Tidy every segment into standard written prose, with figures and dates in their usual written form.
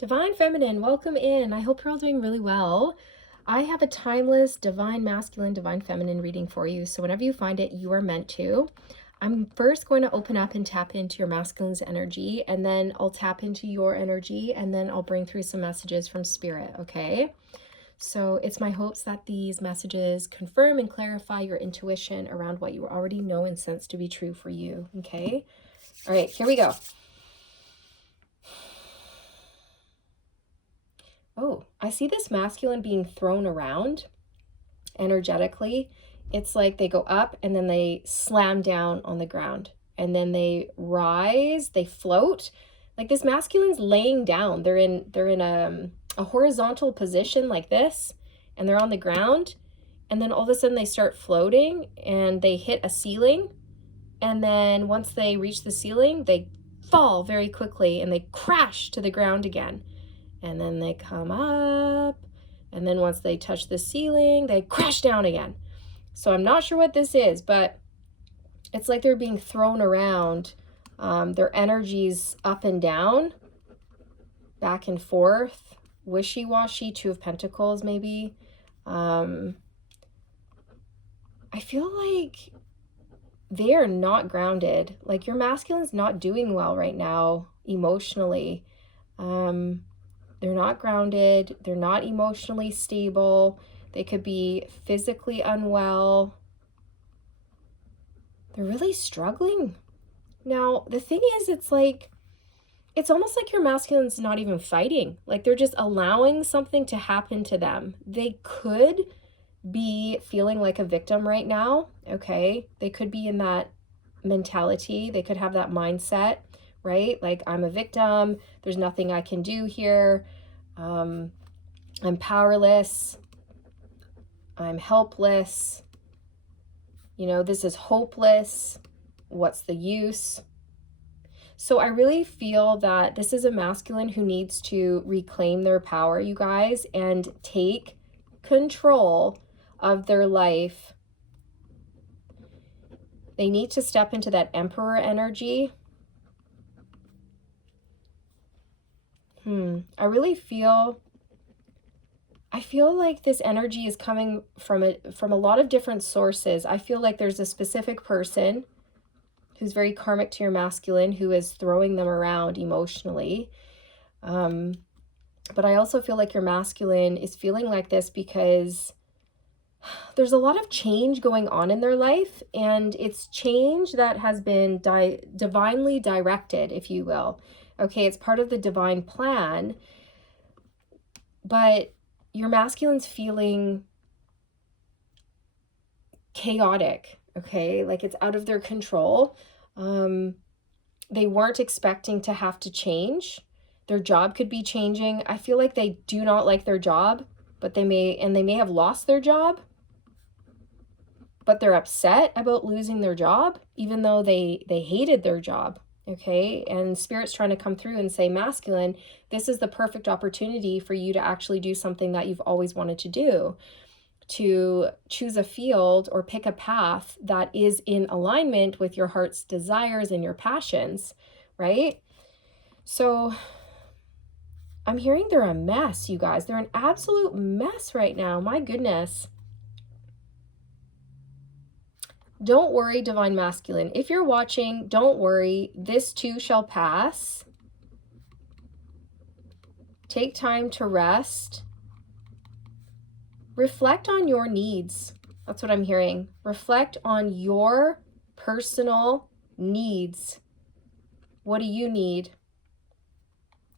Divine Feminine, welcome in. I hope you're all doing really well. I have a timeless Divine Masculine, Divine Feminine reading for you. So whenever you find it, you are meant to. I'm first going to open up and tap into your masculine's energy, and then I'll tap into your energy, and then I'll bring through some messages from Spirit, okay? So it's my hopes that these messages confirm and clarify your intuition around what you already know and sense to be true for you, okay? All right, here we go. Oh, I see this masculine being thrown around energetically. It's like they go up and then they slam down on the ground and then they rise, they float. Like this masculine's laying down. They're in a horizontal position like this, and they're on the ground, and then all of a sudden they start floating and they hit a ceiling, and then once they reach the ceiling, they fall very quickly and they crash to the ground again. And then they come up, and then once they touch the ceiling, they crash down again. So I'm not sure what this is, but it's like they're being thrown around. Their energy's up and down, back and forth, wishy-washy, Two of Pentacles maybe. I feel like they are not grounded. Like your masculine's not doing well right now emotionally. They're not grounded. They're not emotionally stable. They could be physically unwell. They're really struggling. Now, the thing is, it's almost like your masculine's not even fighting. Like they're just allowing something to happen to them. They could be feeling like a victim right now, okay? They could be in that mentality. They could have that mindset, right? Like, I'm a victim. There's nothing I can do here. I'm powerless. I'm helpless. You know, this is hopeless. What's the use? So I really feel that this is a masculine who needs to reclaim their power, you guys, and take control of their life. They need to step into that Emperor energy. I feel like this energy is coming from a lot of different sources. I feel like there's a specific person who's very karmic to your masculine who is throwing them around emotionally. But I also feel like your masculine is feeling like this because there's a lot of change going on in their life, and it's change that has been divinely directed, if you will. Okay, it's part of the divine plan, but your masculine's feeling chaotic, okay? Like it's out of their control. They weren't expecting to have to change. Their job could be changing. I feel like they do not like their job, but they may have lost their job, but they're upset about losing their job, even though they hated their job. Okay, and Spirit's trying to come through and say, masculine, this is the perfect opportunity for you to actually do something that you've always wanted to do, to choose a field or pick a path that is in alignment with your heart's desires and your passions, right? So I'm hearing they're a mess, you guys. They're an absolute mess right now. My goodness. Don't worry, Divine Masculine. If you're watching, don't worry. This too shall pass. Take time to rest. Reflect on your needs. That's what I'm hearing. Reflect on your personal needs. What do you need?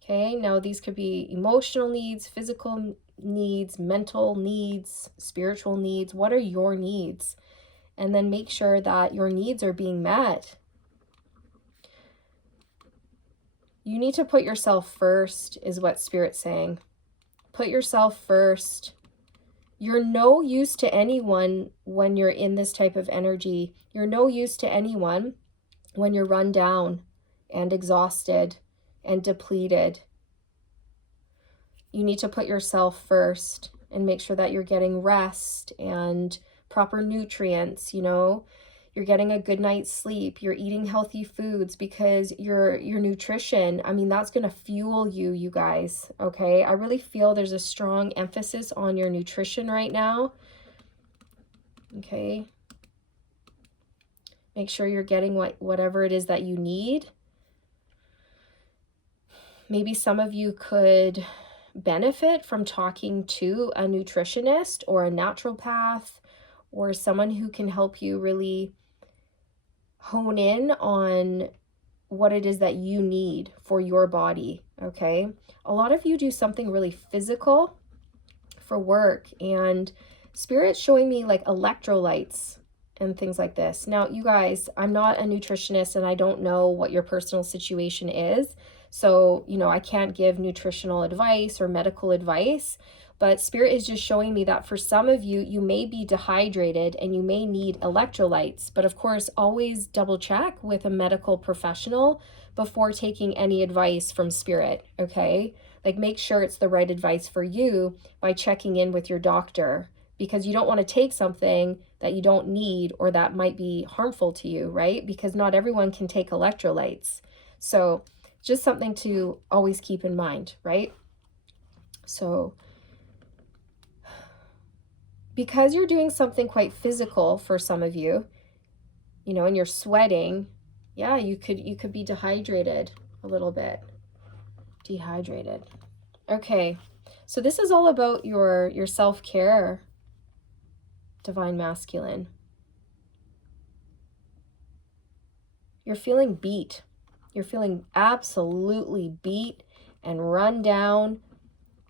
Okay, now these could be emotional needs, physical needs, mental needs, spiritual needs. What are your needs? And then make sure that your needs are being met. You need to put yourself first, is what Spirit's saying. Put yourself first. You're no use to anyone when you're in this type of energy. You're no use to anyone when you're run down and exhausted and depleted. You need to put yourself first and make sure that you're getting rest and proper nutrients, you know. you're getting a good night's sleep, you're eating healthy foods, because your nutrition, I mean, that's going to fuel you, you guys, okay? I really feel there's a strong emphasis on your nutrition right now, okay? Make sure you're getting whatever it is that you need. Maybe some of you could benefit from talking to a nutritionist or a naturopath or someone who can help you really hone in on what it is that you need for your body, okay? A lot of you do something really physical for work, and Spirit's showing me like electrolytes and things like this. Now, you guys, I'm not a nutritionist and I don't know what your personal situation is. So, I can't give nutritional advice or medical advice, but Spirit is just showing me that for some of you, you may be dehydrated and you may need electrolytes. But of course, always double check with a medical professional before taking any advice from Spirit, okay? Like, make sure it's the right advice for you by checking in with your doctor, because you don't want to take something that you don't need or that might be harmful to you, right? Because not everyone can take electrolytes. So just something to always keep in mind, right? So because you're doing something quite physical for some of you, and you're sweating, yeah, you could be dehydrated a little bit. Dehydrated. Okay. So this is all about your self-care, Divine Masculine. You're feeling beat. You're feeling absolutely beat and run down,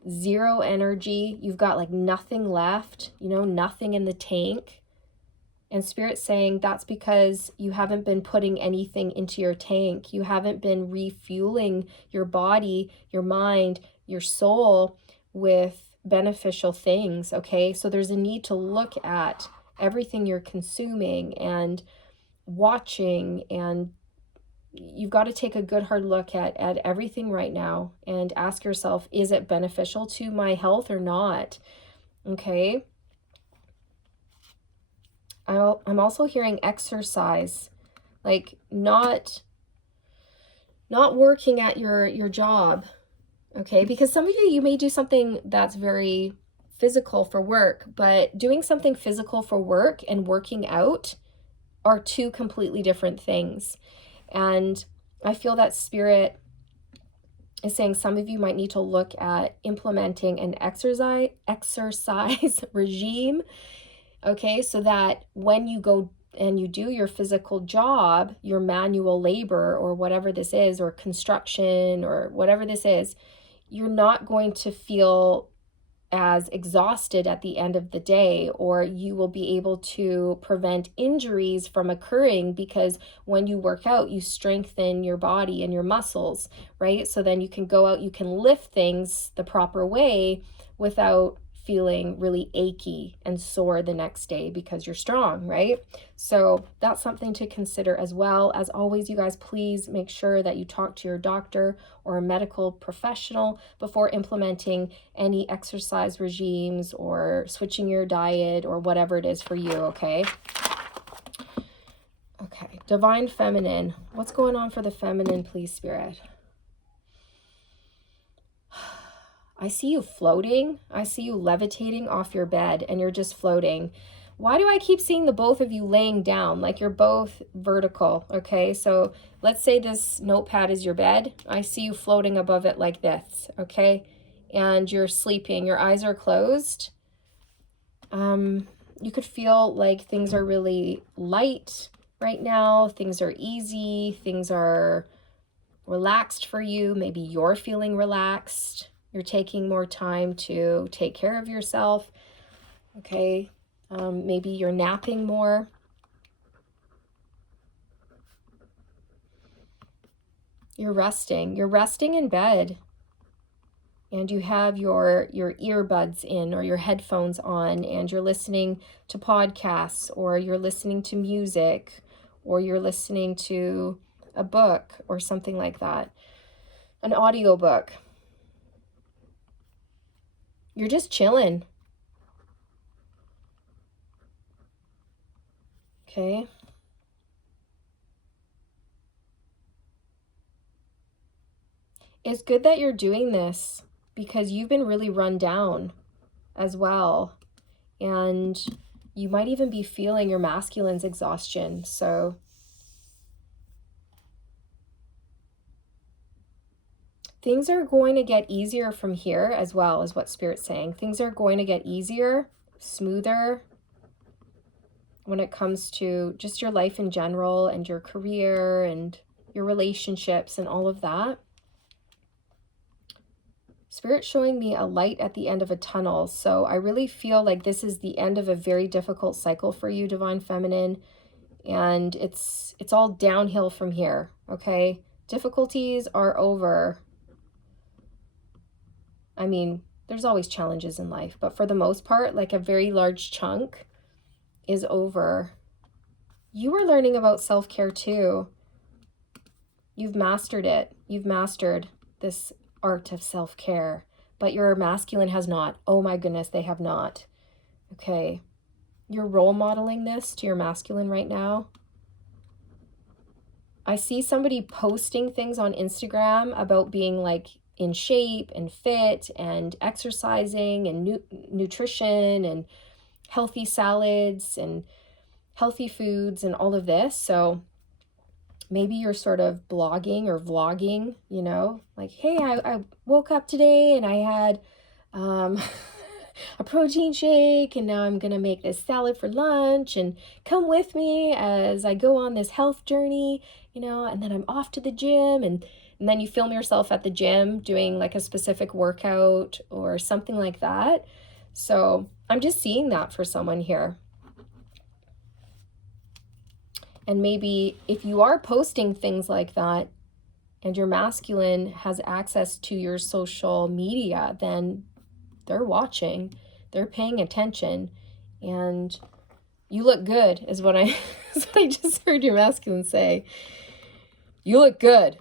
zero energy. You've got like nothing left, nothing in the tank. And Spirit's saying that's because you haven't been putting anything into your tank. You haven't been refueling your body, your mind, your soul with beneficial things, okay? So there's a need to look at everything you're consuming and watching, and you've got to take a good hard look at everything right now and ask yourself, is it beneficial to my health or not? Okay. I'm also hearing exercise, like not working at your job, okay? Because some of you may do something that's very physical for work, but doing something physical for work and working out are two completely different things. And I feel that Spirit is saying some of you might need to look at implementing an exercise regime, okay, so that when you go and you do your physical job, your manual labor or whatever this is, or construction or whatever this is, you're not going to feel as exhausted at the end of the day, or you will be able to prevent injuries from occurring, because when you work out, you strengthen your body and your muscles, right? So then you can go out, you can lift things the proper way without feeling really achy and sore the next day because you're strong, right? So that's something to consider as well. As always, you guys, please make sure that you talk to your doctor or a medical professional before implementing any exercise regimes or switching your diet or whatever it is for you, okay? Okay, Divine Feminine. What's going on for the feminine, please, Spirit? I see you floating. I see you levitating off your bed and you're just floating. Why do I keep seeing the both of you laying down? Like you're both vertical, okay? So let's say this notepad is your bed. I see you floating above it like this, okay? And you're sleeping. Your eyes are closed. You could feel like things are really light right now. Things are easy. Things are relaxed for you. Maybe you're feeling relaxed. You're taking more time to take care of yourself, okay? Maybe you're napping more. You're resting in bed, and you have your earbuds in or your headphones on, and you're listening to podcasts, or you're listening to music, or you're listening to a book or something like that, an audiobook. You're just chilling. Okay. It's good that you're doing this because you've been really run down as well. And you might even be feeling your masculine's exhaustion. So things are going to get easier from here as well, is what Spirit's saying. Things are going to get easier, smoother when it comes to just your life in general and your career and your relationships and all of that. Spirit's showing me a light at the end of a tunnel. So I really feel like this is the end of a very difficult cycle for you, Divine Feminine. And it's all downhill from here, okay? Difficulties are over. I mean, there's always challenges in life, but for the most part, like a very large chunk is over. You are learning about self-care too. You've mastered it. You've mastered this art of self-care, but your masculine has not. Oh my goodness, they have not. Okay. You're role modeling this to your masculine right now. I see somebody posting things on Instagram about being like in shape and fit and exercising and nutrition and healthy salads and healthy foods and all of this. So maybe you're sort of blogging or vlogging, you know, like, hey, I woke up today and I had a protein shake and now I'm going to make this salad for lunch and come with me as I go on this health journey, you know, and then I'm off to the gym and then you film yourself at the gym doing like a specific workout or something like that. So I'm just seeing that for someone here. And maybe if you are posting things like that and your masculine has access to your social media, then they're watching, they're paying attention, and you look good is what I just heard your masculine say. You look good.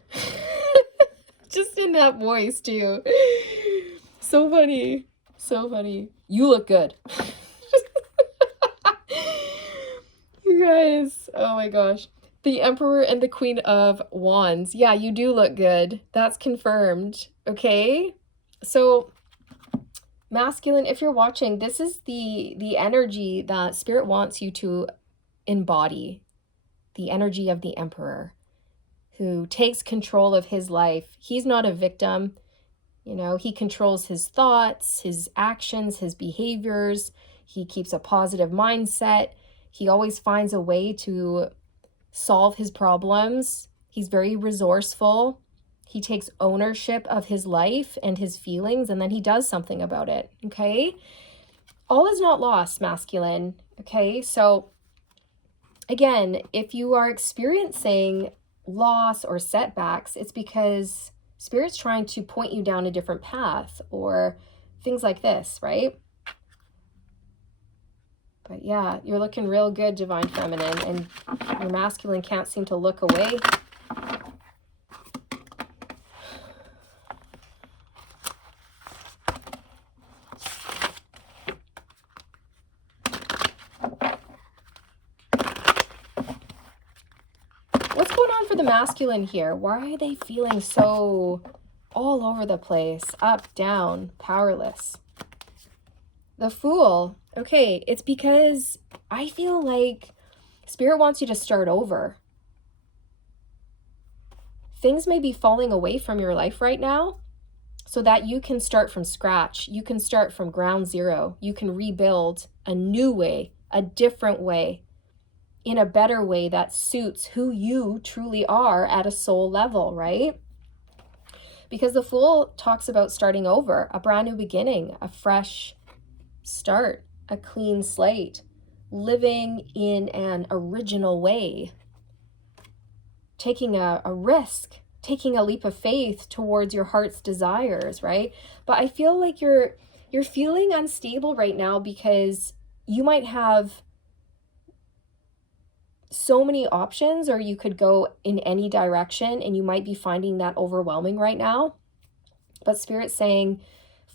Just in that voice too. So funny. So funny. You look good. You guys, oh my gosh. The Emperor and the Queen of Wands. Yeah, you do look good. That's confirmed. Okay? So, masculine, if you're watching, this is the energy that Spirit wants you to embody. The energy of the Emperor who takes control of his life. He's not a victim. You know, he controls his thoughts, his actions, his behaviors. He keeps a positive mindset. He always finds a way to solve his problems. He's very resourceful. He takes ownership of his life and his feelings, and then he does something about it, okay? All is not lost, masculine, okay? So, again, if you are experiencing loss or setbacks, it's because Spirit's trying to point you down a different path or things like this, right? But yeah, you're looking real good, Divine Feminine, and your masculine can't seem to look away. What's going on for the masculine here? Why are they feeling so all over the place? Up, down, powerless. The Fool. Okay, it's because I feel like Spirit wants you to start over. Things may be falling away from your life right now so that you can start from scratch. You can start from ground zero. You can rebuild a new way, a different way, in a better way that suits who you truly are at a soul level, right? Because the Fool talks about starting over, a brand new beginning, a fresh start, a clean slate, living in an original way, taking a risk, taking a leap of faith towards your heart's desires, right? But I feel like you're feeling unstable right now because you might have so many options, or you could go in any direction, and you might be finding that overwhelming right now. But Spirit's saying,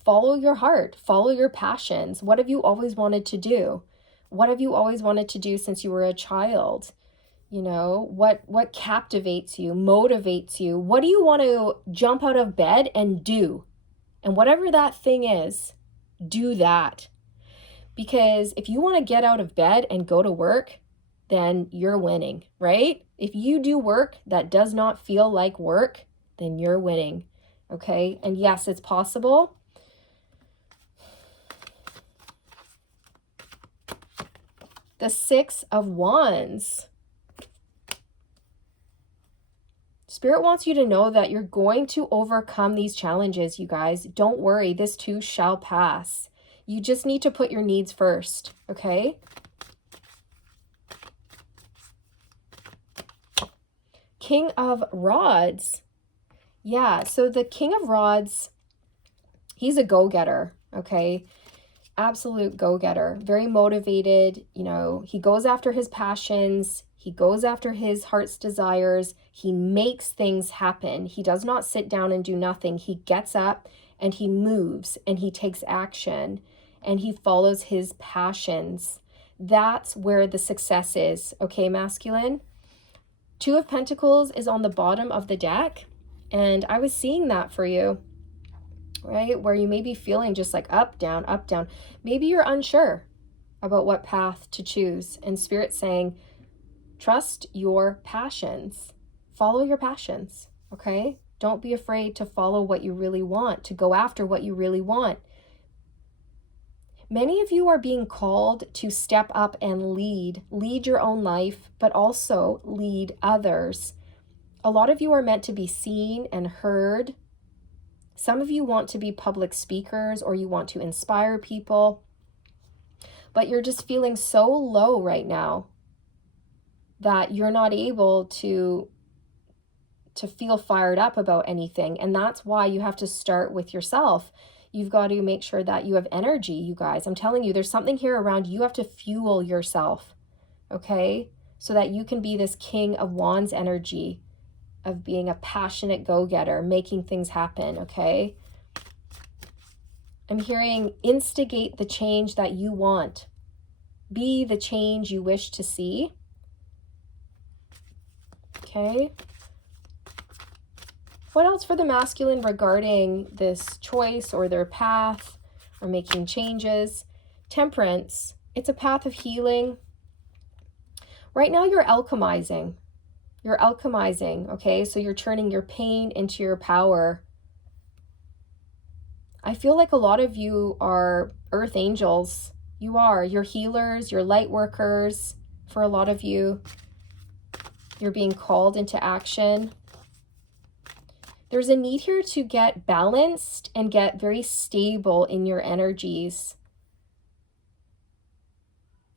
follow your heart, follow your passions. What have you always wanted to do? What have you always wanted to do since you were a child? You know, what captivates you, motivates you? What do you want to jump out of bed and do? And whatever that thing is, do that. Because if you want to get out of bed and go to work, then you're winning, right? If you do work that does not feel like work, then you're winning, okay? And yes, it's possible. The Six of Wands. Spirit wants you to know that you're going to overcome these challenges, you guys. Don't worry, this too shall pass. You just need to put your needs first, okay? King of Rods. Yeah, so the King of Rods, he's a go-getter, okay? Absolute go-getter, very motivated. You know, he goes after his passions. He goes after his heart's desires. He makes things happen. He does not sit down and do nothing. He gets up and he moves and he takes action and he follows his passions. That's where the success is, okay, masculine? Two of Pentacles is on the bottom of the deck, and I was seeing that for you, right? Where you may be feeling just like up, down, up, down. Maybe you're unsure about what path to choose, and Spirit's saying, trust your passions. Follow your passions, okay? Don't be afraid to follow what you really want, to go after what you really want. Many of you are being called to step up and lead your own life, but also lead others. A lot of you are meant to be seen and heard. Some of you want to be public speakers or you want to inspire people, but you're just feeling so low right now that you're not able to feel fired up about anything. And that's why you have to start with yourself. You've got to make sure that you have energy, you guys. I'm telling you, there's something here around you have to fuel yourself, okay? So that you can be this King of Wands energy of being a passionate go-getter, making things happen, okay? I'm hearing instigate the change that you want. Be the change you wish to see, okay? What else for the masculine regarding this choice or their path or making changes? Temperance, it's a path of healing. Right now you're alchemizing. You're alchemizing, okay? So you're turning your pain into your power. I feel like a lot of you are earth angels. You are. You're healers, you're light workers. For a lot of you, you're being called into action. There's a need here to get balanced and get very stable in your energies.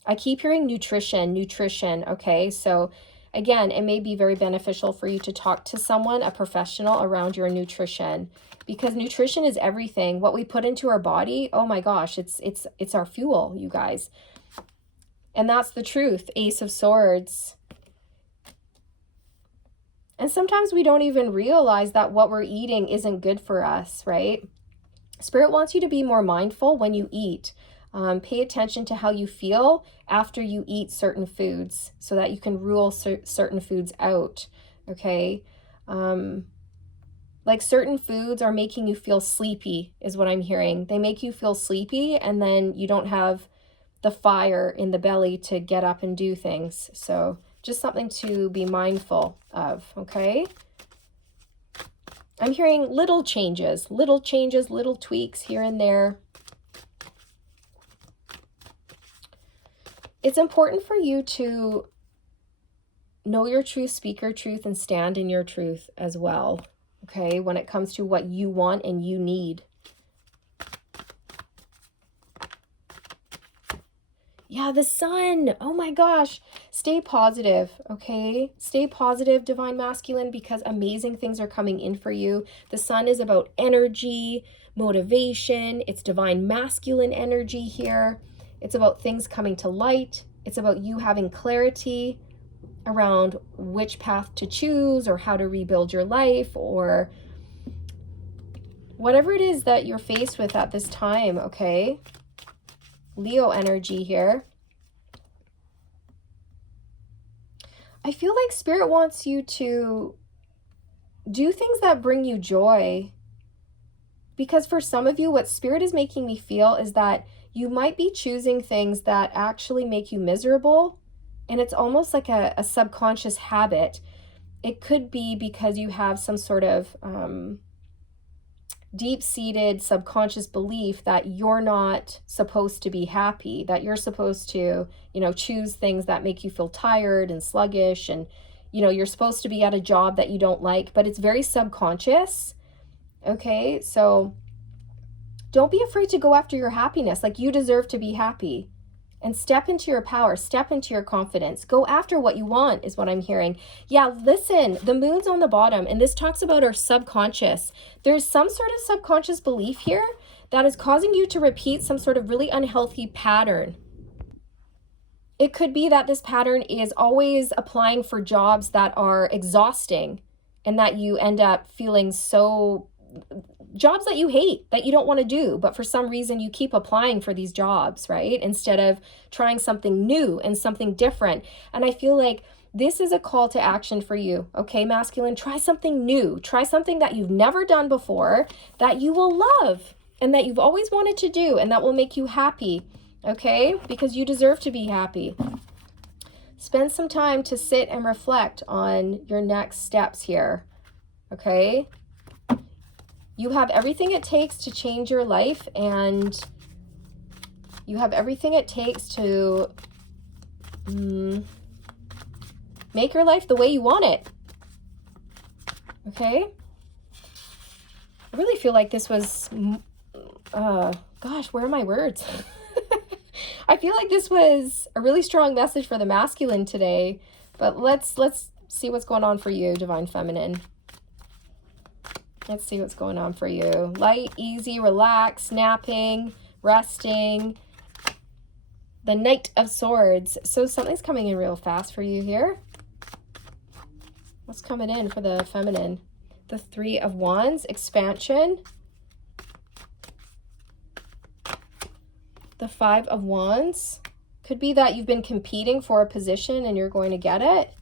I keep hearing nutrition, okay? So again, it may be very beneficial for you to talk to someone, a professional, around your nutrition, because nutrition is everything. What we put into our body, oh my gosh, it's our fuel, you guys. And that's the truth. Ace of Swords. And sometimes we don't even realize that what we're eating isn't good for us, right? Spirit wants you to be more mindful when you eat. Pay attention to how you feel after you eat certain foods so that you can rule certain foods out, okay? Like certain foods are making you feel sleepy is what I'm hearing. They make you feel sleepy and then you don't have the fire in the belly to get up and do things. So just something to be mindful of, okay? I'm hearing little changes, little tweaks here and there. It's important for you to know your truth, speak your truth, and stand in your truth as well, okay? When it comes to what you want and you need. Yeah, the sun. Oh my gosh. Stay positive, okay? Stay positive, Divine Masculine, because amazing things are coming in for you. The sun is about energy, motivation. It's Divine Masculine energy here. It's about things coming to light. It's about you having clarity around which path to choose or how to rebuild your life or whatever it is that you're faced with at this time, okay? Leo energy here. I feel like Spirit wants you to do things that bring you joy. Because for some of you, what Spirit is making me feel is that you might be choosing things that actually make you miserable. And it's almost like a subconscious habit. It could be because you have some sort of deep-seated subconscious belief that you're not supposed to be happy, that you're supposed to, choose things that make you feel tired and sluggish, and, you're supposed to be at a job that you don't like, but it's very subconscious. Okay, so don't be afraid to go after your happiness. Like, you deserve to be happy. And step into your power, step into your confidence. Go after what you want is what I'm hearing. Yeah, listen, the moon's on the bottom, and this talks about our subconscious. There's some sort of subconscious belief here that is causing you to repeat some sort of really unhealthy pattern. It could be that this pattern is always applying for jobs that are exhausting and that you end up feeling jobs that you hate, that you don't want to do, but for some reason you keep applying for these jobs, right? Instead of trying something new and something different. And I feel like this is a call to action for you, okay, masculine? Try something new. Try something that you've never done before, that you will love and that you've always wanted to do, and that will make you happy, okay? Because you deserve to be happy. Spend some time to sit and reflect on your next steps here, okay? You have everything it takes to change your life, and you have everything it takes to make your life the way you want it. Okay? I really feel like this was, gosh, where are my words? I feel like this was a really strong message for the masculine today, but let's see what's going on for you, Divine Feminine. Let's see what's going on for you. Light, easy, relax, napping, resting. The Knight of Swords. So something's coming in real fast for you here. What's coming in for the feminine? The Three of Wands, expansion. The Five of Wands. Could be that you've been competing for a position and you're going to get it.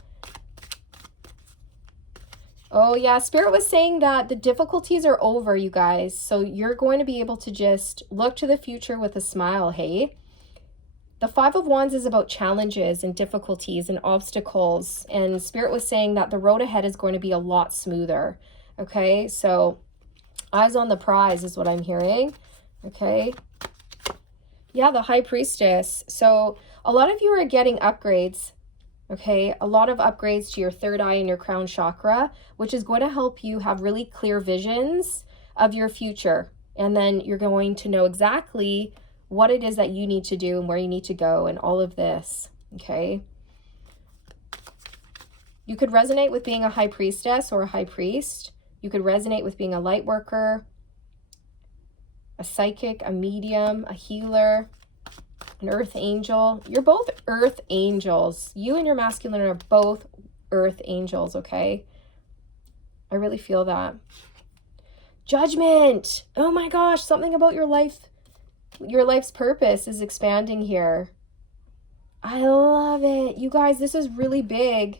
Oh yeah, Spirit was saying that the difficulties are over, you guys. So you're going to be able to just look to the future with a smile, hey? The Five of Wands is about challenges and difficulties and obstacles. And Spirit was saying that the road ahead is going to be a lot smoother. Okay, so eyes on the prize is what I'm hearing. Okay. Yeah, the High Priestess. So a lot of you are getting upgrades. Okay, a lot of upgrades to your third eye and your crown chakra, which is going to help you have really clear visions of your future. And then you're going to know exactly what it is that you need to do and where you need to go and all of this. Okay. You could resonate with being a high priestess or a high priest. You could resonate with being a light worker, a psychic, a medium, a healer, an earth angel. You're both earth angels. You and your masculine are both earth angels, okay? I really feel that. Judgment. Oh my gosh, something about your life's purpose is expanding here. I love it. You guys, this is really big.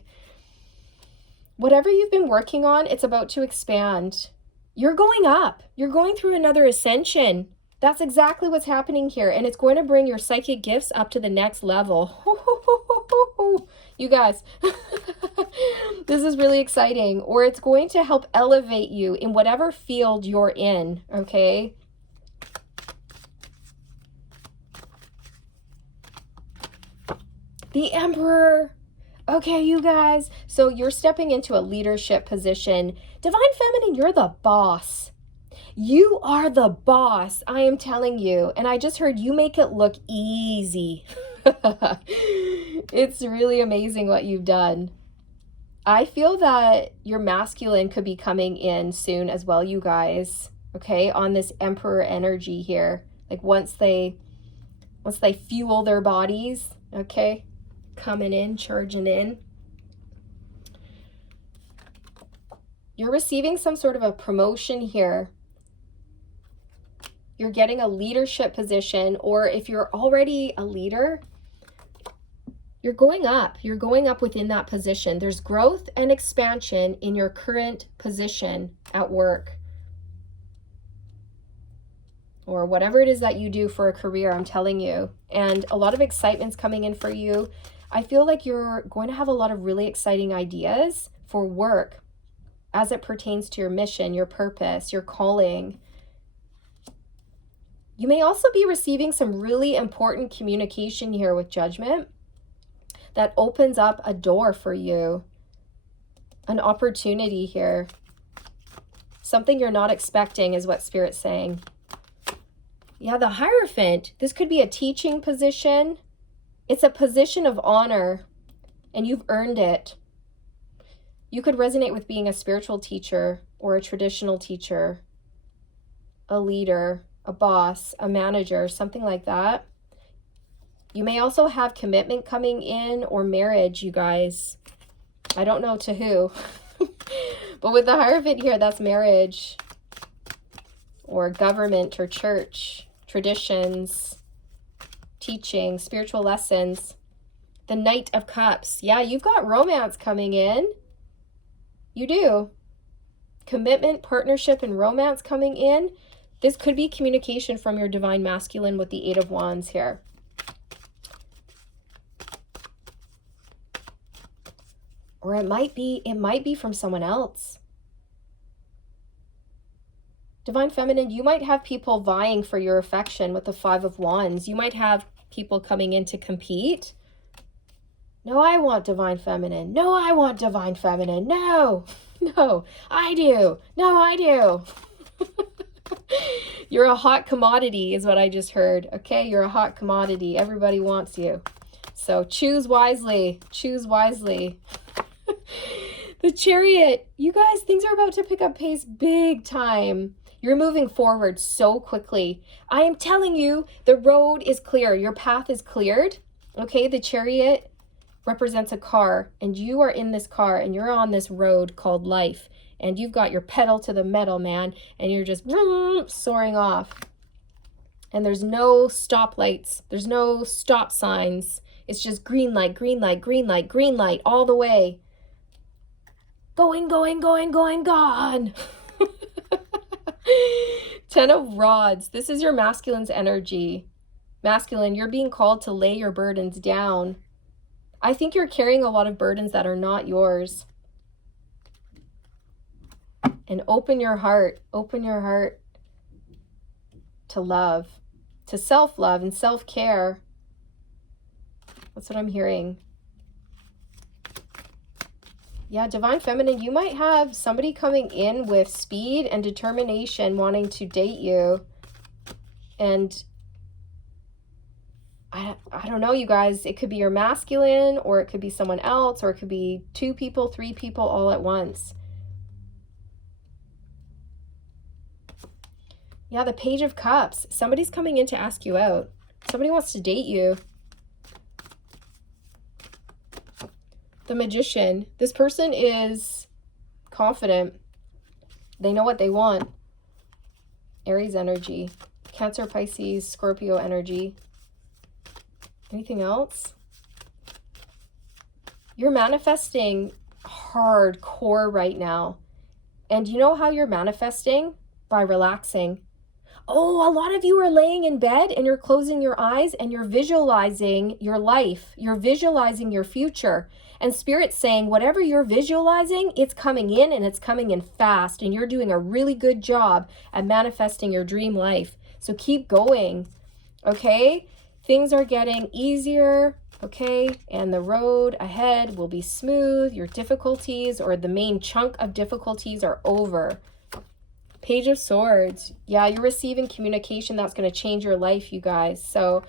Whatever you've been working on, it's about to expand. You're going up. You're going through another ascension. That's exactly what's happening here. And it's going to bring your psychic gifts up to the next level. You guys, this is really exciting. Or it's going to help elevate you in whatever field you're in, okay? The Emperor. Okay, you guys. So you're stepping into a leadership position. Divine Feminine, you're the boss. You are the boss, I am telling you. And I just heard you make it look easy. It's really amazing what you've done. I feel that your masculine could be coming in soon as well, you guys. Okay, on this Emperor energy here. Like once they fuel their bodies, okay, coming in, charging in. You're receiving some sort of a promotion here. You're getting a leadership position, or if you're already a leader, You're going up. You're going up within that position. There's growth and expansion in your current position at work, or whatever it is that you do for a career, I'm telling you. And a lot of excitement's coming in for you. I feel like you're going to have a lot of really exciting ideas for work as it pertains to your mission, your purpose, your calling. You may also be receiving some really important communication here with Judgment that opens up a door for you, an opportunity here. Something you're not expecting is what Spirit's saying. Yeah, the Hierophant, this could be a teaching position. It's a position of honor, and you've earned it. You could resonate with being a spiritual teacher or a traditional teacher, a leader, a boss, a manager, something like that. You may also have commitment coming in, or marriage, you guys. I don't know to who. But with the Hierophant here, that's marriage, or government, or church, traditions, teaching, spiritual lessons. The Knight of Cups. Yeah, you've got romance coming in. You do. Commitment, partnership, and romance coming in. This could be communication from your Divine Masculine with the Eight of Wands here. Or it might be from someone else. Divine Feminine, you might have people vying for your affection with the Five of Wands. You might have people coming in to compete. No, I want Divine Feminine. No, I want Divine Feminine. No, no, I do. No, I do. You're a hot commodity is what I just heard. Okay, you're a hot commodity. Everybody wants you. So choose wisely. Choose wisely. The Chariot. You guys, things are about to pick up pace big time. You're moving forward so quickly. I am telling you, the road is clear. Your path is cleared. Okay, the Chariot represents a car, and you are in this car, and you're on this road called life, and you've got your pedal to the metal, man, and you're just soaring off. And there's no stoplights. There's no stop signs. It's just green light, green light, green light, green light all the way. Going, going, going, going, gone. 10 of Rods. This is your masculine's energy. Masculine, you're being called to lay your burdens down. I think you're carrying a lot of burdens that are not yours. And open your heart to love, to self-love and self-care. That's what I'm hearing. Yeah, Divine Feminine, you might have somebody coming in with speed and determination wanting to date you. And I don't know, you guys. It could be your masculine, or it could be someone else, or it could be 2 people, 3 people all at once. Yeah, the Page of Cups. Somebody's coming in to ask you out. Somebody wants to date you. The Magician. This person is confident. They know what they want. Aries energy. Cancer, Pisces, Scorpio energy. Anything else? You're manifesting hardcore right now. And you know how you're manifesting? By relaxing. Oh, a lot of you are laying in bed and you're closing your eyes and you're visualizing your life. You're visualizing your future. And Spirit's saying, whatever you're visualizing, it's coming in, and it's coming in fast. And you're doing a really good job at manifesting your dream life. So keep going, okay? Things are getting easier, okay? And the road ahead will be smooth. Your difficulties, or the main chunk of difficulties, are over. Page of Swords. Yeah, you're receiving communication that's going to change your life, you guys. So,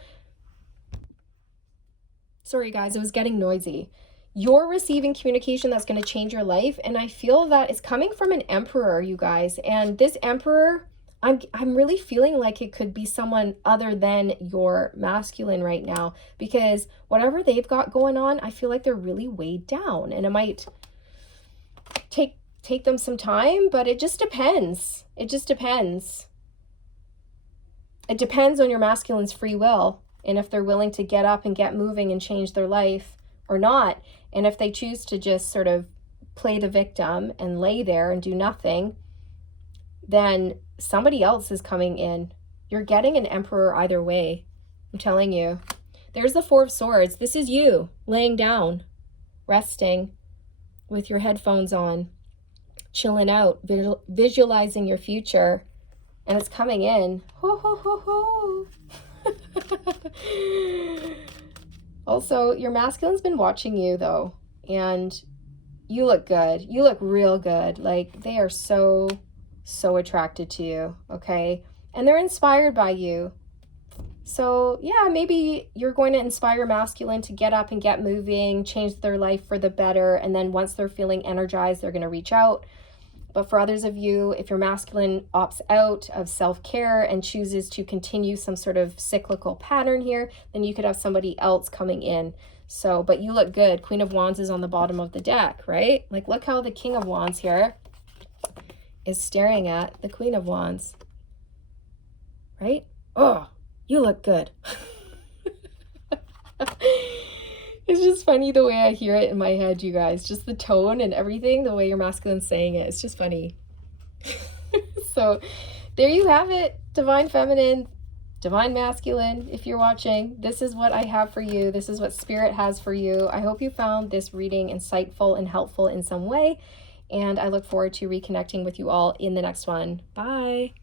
sorry guys, it was getting noisy. You're receiving communication that's going to change your life, and I feel that it's coming from an emperor, you guys. And this emperor, I'm really feeling like it could be someone other than your masculine right now, because whatever they've got going on, I feel like they're really weighed down, and it might take them some time, but it just depends. It just depends. It depends on your masculine's free will, and if they're willing to get up and get moving and change their life. or not. And if they choose to just sort of play the victim and lay there and do nothing, then somebody else is coming in. You're getting an emperor either way. I'm telling you. There's the Four of Swords. This is you laying down, resting with your headphones on, chilling out, visualizing your future, and it's coming in. Ho, ho, ho, ho. Also, your masculine's been watching you though, and you look good. You look real good. Like, they are so attracted to you, okay? And they're inspired by you. So yeah, maybe you're going to inspire masculine to get up and get moving, change their life for the better, and then once they're feeling energized, they're going to reach out. But for others of you, if your masculine opts out of self-care and chooses to continue some sort of cyclical pattern here, then you could have somebody else coming in. So, but you look good. Queen of Wands is on the bottom of the deck, right? Like, look how the King of Wands here is staring at the Queen of Wands, right? Oh, you look good. It's just funny the way I hear it in my head, you guys. Just the tone and everything, the way your masculine's saying it. It's just funny. So there you have it, Divine Feminine, Divine Masculine. If you're watching, this is what I have for you. This is what Spirit has for you. I hope you found this reading insightful and helpful in some way. And I look forward to reconnecting with you all in the next one. Bye.